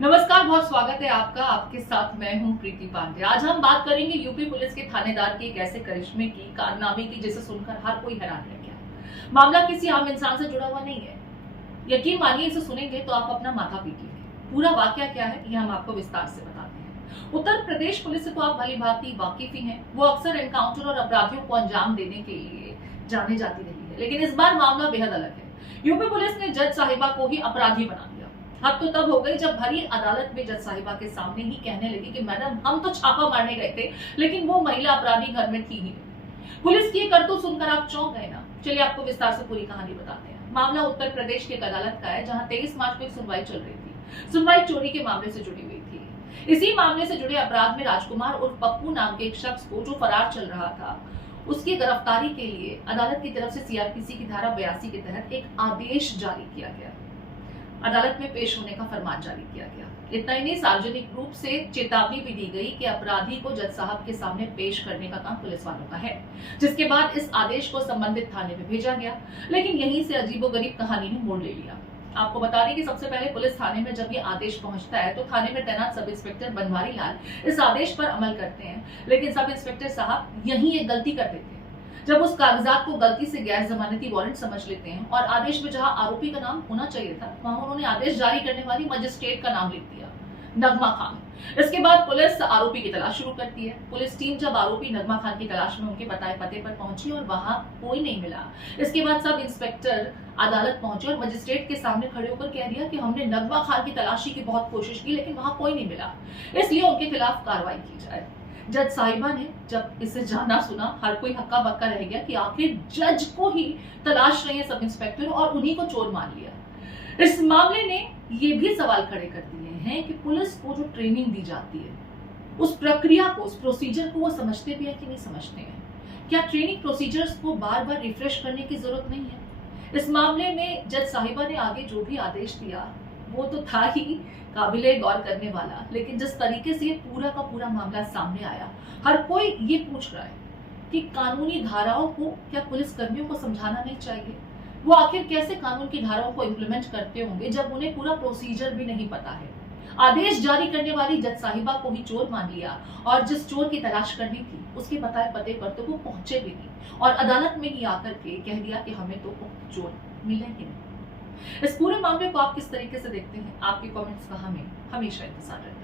नमस्कार, बहुत स्वागत है आपका। आपके साथ मैं हूं प्रीति पांडे। आज हम बात करेंगे यूपी पुलिस के थानेदार के एक ऐसे करिश्मे की, कारनामे की, जिसे सुनकर हर कोई हैरान रह गया। मामला किसी आम इंसान से जुड़ा हुआ नहीं है। यकीन मानिए, इसे सुनेंगे तो आप अपना माथा पीटेंगे। पूरा वाकया क्या है, ये हम आपको विस्तार से बताते हैं। उत्तर प्रदेश पुलिस से तो आप भली भांति वाकिफ ही हैं। वो अक्सर एनकाउंटर और अपराधियों को अंजाम देने के लिए जाने जाती रही है, लेकिन इस बार मामला बेहद अलग है। यूपी पुलिस ने जज साहिबा को ही अपराधी बना दिया। हद तो तब हो गई जब भरी अदालत में जज साहिबा के सामने ही कहने लगी कि मैडम, हम तो छापा मारने गए थे, लेकिन वो महिला अपराधी घर में थी ही नहीं। पुलिस की करतूत सुनकर आप चौंक गए ना? चलिए आपको विस्तार से पूरी कहानी बताते हैं। मामला उत्तर प्रदेश की एक अदालत का है, जहां 23 मार्च को एक सुनवाई चल रही थी। सुनवाई चोरी के मामले से जुड़ी हुई थी। इसी मामले से जुड़े अपराध में राजकुमार उर्फ पप्पू नाम के एक शख्स को, जो फरार चल रहा था, उसकी गिरफ्तारी के लिए अदालत की तरफ से सीआरपीसी की धारा 82 के तहत एक आदेश जारी किया गया। अदालत में पेश होने का फरमान जारी किया गया। इतना ही नहीं, सार्वजनिक रूप से चेतावनी भी दी गई कि अपराधी को जज साहब के सामने पेश करने का काम पुलिस वालों का है। जिसके बाद इस आदेश को संबंधित थाने में भेजा गया, लेकिन यहीं से अजीबोगरीब कहानी ने मोड़ ले लिया। आपको बता दें कि सबसे पहले पुलिस थाने में जब ये आदेश पहुंचता है, तो थाने में तैनात सब इंस्पेक्टर बनवारी लाल इस आदेश पर अमल करते हैं, लेकिन सब इंस्पेक्टर साहब यही एक गलती कर देते हैं। जब उस कागजात को गलती से गैर जमानती वारंट समझ लेते हैं और आदेश में जहां आरोपी का नाम होना चाहिए था, वहां उन्होंने आदेश जारी करने वाली मजिस्ट्रेट का नाम लिख दिया, नगमा खान। इसके बाद पुलिस आरोपी की तलाश शुरू करती है। पुलिस टीम जब आरोपी नगमा खान की तलाश में उनके बताए पते पर पहुंची और वहां कोई नहीं मिला, इसके बाद सब इंस्पेक्टर अदालत पहुंचे और मजिस्ट्रेट के सामने खड़े होकर कह दिया कि हमने नगमा खान की तलाशी की बहुत कोशिश की, लेकिन वहां कोई नहीं मिला, इसलिए उनके खिलाफ कार्रवाई की जाए। जज साहिबा ने जब इसे जाना सुना, हर कोई हक्का बक्का रह गया कि आखिर जज को ही तलाश रहे हैं सब इंस्पेक्टर, और उन्हीं को चोर मान लिया। इस मामले ने ये भी सवाल खड़े कर दिए हैं कि पुलिस को जो ट्रेनिंग दी जाती है, उस प्रक्रिया को, उस प्रोसीजर को वो समझते भी है कि नहीं समझते हैं। क्या ट्रेनिंग प्रोसीजर्स को बार बार रिफ्रेश करने की जरूरत नहीं है? इस मामले में जज साहिबा ने आगे जो भी आदेश दिया, वो तो था ही काबिले गौर करने वाला, लेकिन जिस तरीके से ये पूरा का पूरा मामला सामने आया, हर कोई ये पूछ रहा है कि कानूनी धाराओं को क्या पुलिस कर्मियों को समझाना नहीं चाहिए? वो आखिर कैसे कानून की धाराओं को इम्प्लीमेंट करते होंगे जब उन्हें पूरा प्रोसीजर भी नहीं पता है। आदेश जारी करने वाली जज साहिबा को ही चोर मान लिया, और जिस चोर की तलाश करनी थी उसके बताए पते पर तो वो पहुंचे भी नहीं, और अदालत में ही आकर के कह दिया कि हमें तो चोर मिले ही नहीं। इस पूरे मामले को आप किस तरीके से देखते हैं? आपके कमेंट्स का हमें हमेशा इंतजार रहता है।